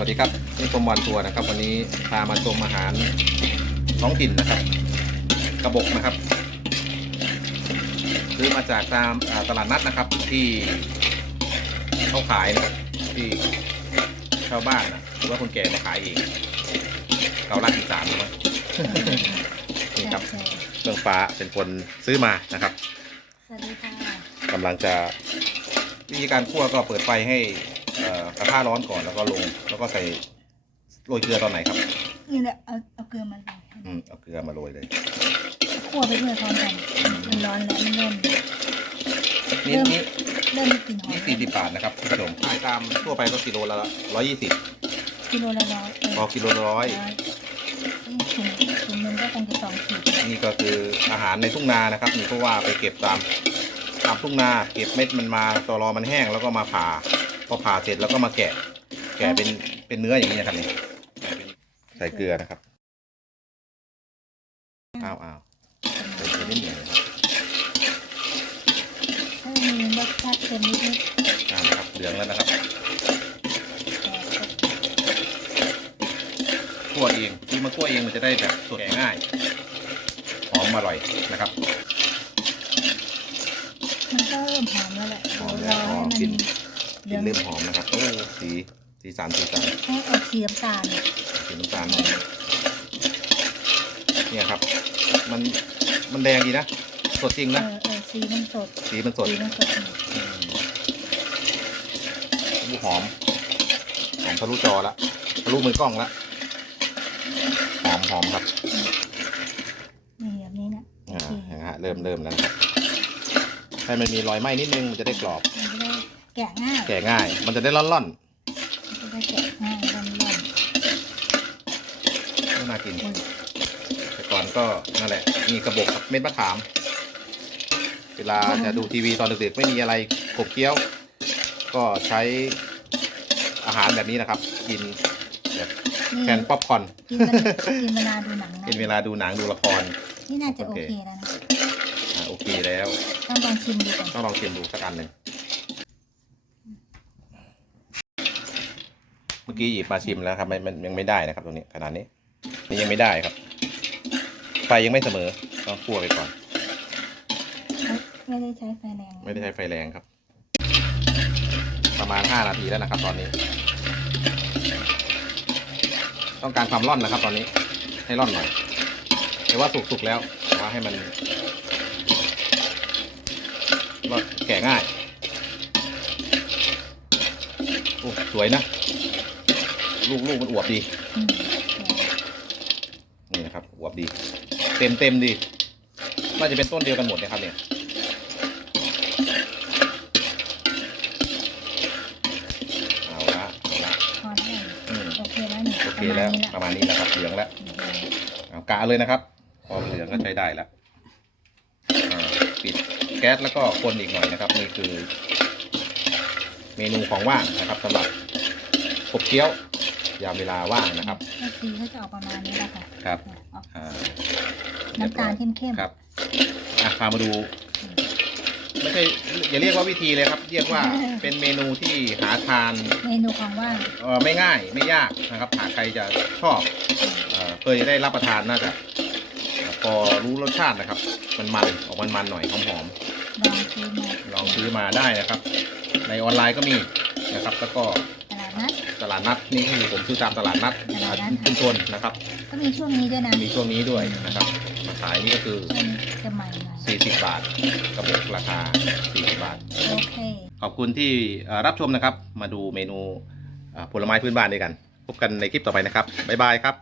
วัสดีครับนี่ผมวันทัวร์นะครับ วันนี้พามาชมอาหารท้องถิ่นนะครับ กระบอกนะครับซื้อมาจากตามอ่าตลาดนัดนะครับ ที่เขาขายนะครับที่ชาวบ้านนะหรือว่าคนแก่มาขายเองเขารักอีสานนะนี่ครับเครื่องฟ้าเป็นคนซื้อมานะครับสวัสดีค่ะกำลังจะวิธีการคั่วก็เปิดไฟให้เอ่อ กระทะร้อนก่อนแล้วก็ลง แล้วก็ใส่โรยเกลือตอนไหนครับนี่แหละเอาเอาเกลือมาลงอืมเอาเกลือมาโรยเลยคั่วไปด้วยพร้อมกันมันร้อนแล้วมันเริ่มนี่นี่เริ่มมีกลิ่นหอมนี่สี่สิบบาทนะครับคุณผู้ชมขายตามทั่วไปก็กิโลละร้อยยี่สิบกิโลละร้อยพอกิโลละร้อยถุงถุงนึงก็คงจะสองขีดนี่ก็คืออาหารในทุ่งนานะครับนี่เพราะว่าไปเก็บตาม ตามทุ่งนาเก็บเม็ดมันมาตอรอมันแห้งแล้วก็มาผ่า พอผ่าเสร็จแล้วก็มาแกะ แกะเป็นเป็นเนื้ออย่างนี้นะครับนี่ใส่เกลือนะครับอ้าวอ้าวใส่เกลือนิดหนึ่งนะครับถ้มีรสชาติเค็มนิดนิดอ่านะครับเหลืองแล้วนะครับคั่วเองที่มาคั่วเองมันจะได้แบบสดง่ายหอมอร่อยนะครับ มันก็เริ่มหอมแล้วแหละหอมแล้วรหอมให้กลิ่นเหกลืลิ่อนงเริ่มหอมนะครับโอ้สีสีสันสีสันให้ออกสีน้ำตาลสีน้ำตาลหน่อยเนี่ยครับ มันมันแดงดีนะสดจริงเอนะอเออสีมันสดสีมันสดสีมันสดอืมอู้หอมหอมทะลุจอละทะลุมือกล้องละหอมหอมครับนี่แบบนี้นะโออ่าเคเห็นไหมฮะเริ่มเริ่มแล้วนะครับ ให้มันมีรอยไหม้นิดนึงมันจะได้กรอบมันจะได้แกะง่ายแกะง่าย มันจะได้ร่อนร่อนมันจะได้แกะง่ายร่อนร่อนๆไม่น่ากินอุ้ยแต่ก่อนก็นั่นแหละ มีกระบอกกับเม็ดมะขาม เวลาจะดูทีวีตอนดึกๆไม่มีอะไรขบเคี้ยว ก็ใช้อาหารแบบนี้นะครับ กินแบบนี่แทนป๊อปคอร์นกินเวลากินเวลาดูหนังนะเป็นเวลาดูหนังดูละคร นี่น่าจะโอโอเคเคแล้วนะ อ่าโอเคแล้ว ต้องลองชิมดูก่อนต้องลองชิมดูสักอันหนึ่งเมื่อกี้หยิบมาชิมแล้วครับมันมันยังไม่ได้นะครับตรงนี้ขนาดนี้ นี่ยังไม่ได้ครับไฟยังไม่เสมอต้องคั่วไปก่อน ไม่ได้ใช้ไฟแรงไม่ได้ใช้ไฟแรงครับ ประมาณ 5 นาทีแล้วนะครับ ตอนนี้ ต้องการความร่อนนะครับ ตอนนี้ให้ร่อนหน่อยแต่ว่าสุกๆแล้วแต่ว่าให้มัน ร่อนแกะง่ายโอ้สวยนะ ลูกลูกมันอวบดีอืมนี่นะครับอวบดี เต็มเต็มดีน่าจะเป็นต้นเดียวกันหมดนะครับเนี่ยเอาละเอาละพอแล้วอืมโอเคแล้วนี่โอเคแล้วปประระมามาณณนี้นี้แล้วครับเหลืองแล้วเอากะเลยนะครับพอเหลืองก็ใช้ได้แล้วอ่าปิด แก๊สแล้วก็คนอีกหน่อยนะครับ นี่คือ เมนูของว่างนะครับสำหรับขบเคี้ยวยามเวลาว่างนะครับแล้สีก็จะออกประมาณนี้แหละค่ะครับออกอ่าน้ำตาลเข้มๆครับอะพามาดูไม่ใช่อย่าเรียกว่าวิธีเลยครับ เรียกว่าเป็นเมนูที่หาทานเมนูของว่างเอ่อไม่ง่ายไม่ยากนะครับหากใครจะชอบเอ่อเคยได้รับประทานน่าจะเอ่อ พอรู้รสชาตินะครับ มันมันออกมันมันๆหน่อยหอมลองซื้อมาๆลองซื้อมาได้นะครับ ในออนไลน์ก็มีนะครับ แล้วก็ตลาดนัดตลาดนัดนี่คือผมซื้อตามตลาดนัดตลาดนัดชุมชนนะครับ ก็มีช่วงนี้ด้วยนะมีช่วงนี้ด้วยนะครับมาขายนี่ก็คือมันจะใหม่หน่อย40 บาทกระบอกราคา 40 บาทโอเคขอบคุณที่เอ่อรับชมนะครับ มาดูเมนูเอ่อผลไม้พื้นบ้านด้วยกัน พบกันในคลิปต่อไปนะครับ บ๊ายบายครับ